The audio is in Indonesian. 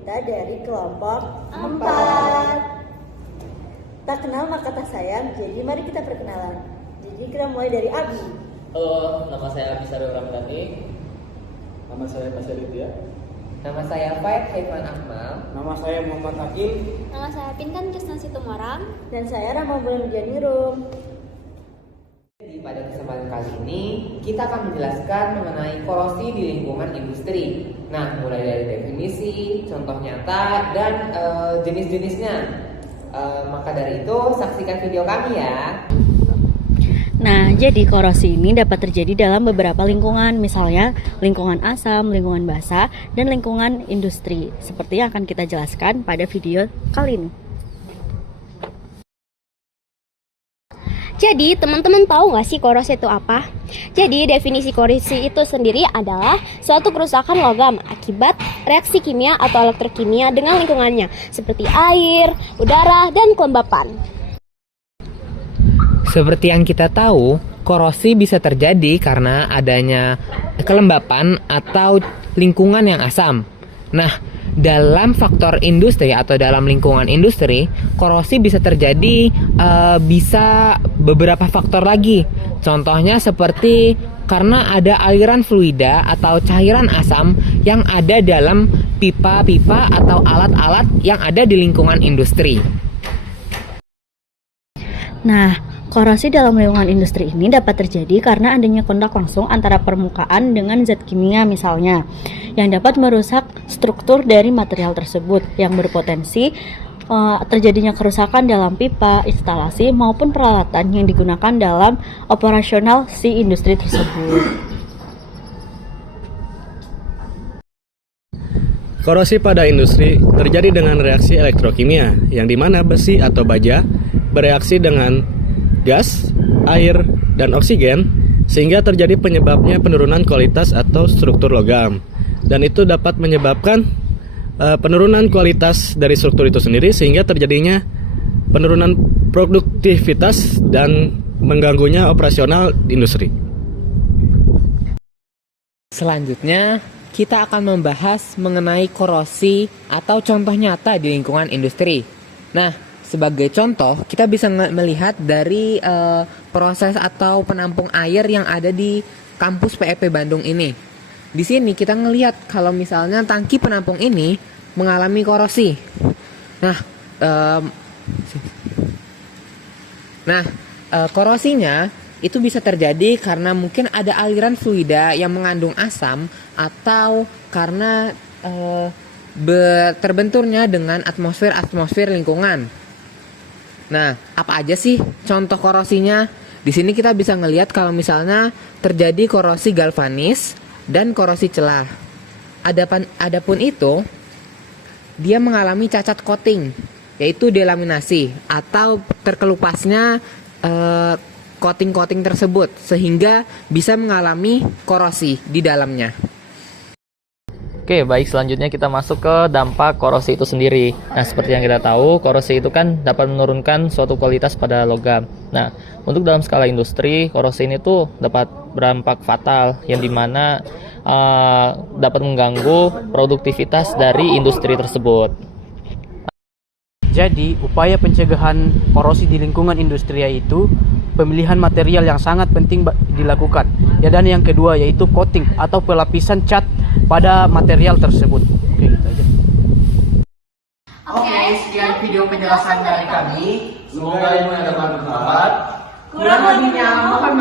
kita dari kelompok 4. Tak kenal maka tak sayang, jadi mari kita perkenalan. Jadi kita mulai dari Abi. Halo, nama saya Abi Sarul Ramdhani. Nama saya Pasya Lidya. Nama saya Faid Haifan Akmal. Nama saya Muhammad Hakim. Nama saya Pinkan Krisna Situmorang. Dan saya Rama Bulanjanirum. Jadi pada kesempatan kali ini kita akan menjelaskan mengenai korosi di lingkungan industri. Nah, mulai dari definisi, contoh nyata, dan jenis-jenisnya. Maka dari itu saksikan video kami ya. Nah, jadi korosi ini dapat terjadi dalam beberapa lingkungan, misalnya lingkungan asam, lingkungan basah, dan lingkungan industri. Seperti yang akan kita jelaskan pada video kali ini. Jadi, teman-teman tahu nggak sih korosi itu apa? Jadi, definisi korosi itu sendiri adalah suatu kerusakan logam akibat reaksi kimia atau elektrokimia dengan lingkungannya, seperti air, udara, dan kelembapan. Seperti yang kita tahu, korosi bisa terjadi karena adanya kelembapan atau lingkungan yang asam. Nah, dalam faktor industri atau dalam lingkungan industri, korosi bisa terjadi bisa beberapa faktor lagi. Contohnya seperti karena ada aliran fluida atau cairan asam yang ada dalam pipa-pipa atau alat-alat yang ada di lingkungan industri. Nah, korosi dalam lingkungan industri ini dapat terjadi karena adanya kontak langsung antara permukaan dengan zat kimia misalnya, yang dapat merusak struktur dari material tersebut yang berpotensi terjadinya kerusakan dalam pipa, instalasi, maupun peralatan yang digunakan dalam operasional si industri tersebut. Korosi pada industri terjadi dengan reaksi elektrokimia, yang dimana besi atau baja bereaksi dengan gas, air, dan oksigen, sehingga terjadi penyebabnya penurunan kualitas atau struktur logam. Dan itu dapat menyebabkan penurunan kualitas dari struktur itu sendiri, sehingga terjadinya penurunan produktivitas dan mengganggunya operasional industri. Selanjutnya, kita akan membahas mengenai korosi atau contoh nyata di lingkungan industri. Nah, sebagai contoh, kita bisa melihat dari proses atau penampung air yang ada di kampus PEP Bandung ini. Di sini kita ngelihat kalau misalnya tangki penampung ini mengalami korosi. Korosinya itu bisa terjadi karena mungkin ada aliran fluida yang mengandung asam atau karena terbenturnya dengan atmosfer lingkungan. Nah, apa aja sih contoh korosinya? Di sini kita bisa ngelihat kalau misalnya terjadi korosi galvanis dan korosi celah. Adapun itu, dia mengalami cacat coating, yaitu delaminasi atau terkelupasnya coating-coating tersebut sehingga bisa mengalami korosi di dalamnya. Oke, baik, selanjutnya kita masuk ke dampak korosi itu sendiri. Nah, seperti yang kita tahu, korosi itu kan dapat menurunkan suatu kualitas pada logam. Nah, untuk dalam skala industri, korosi ini tuh dapat berdampak fatal, yang dimana dapat mengganggu produktivitas dari industri tersebut. Jadi, upaya pencegahan korosi di lingkungan industri yaitu pemilihan material yang sangat penting dilakukan. Ya, dan yang kedua yaitu coating atau pelapisan cat pada material tersebut. Oke, gitu aja. Oke, sekian video penjelasan dari kami. Semoga ilmu yang dapat bermanfaat. Kurang lebihnya mohon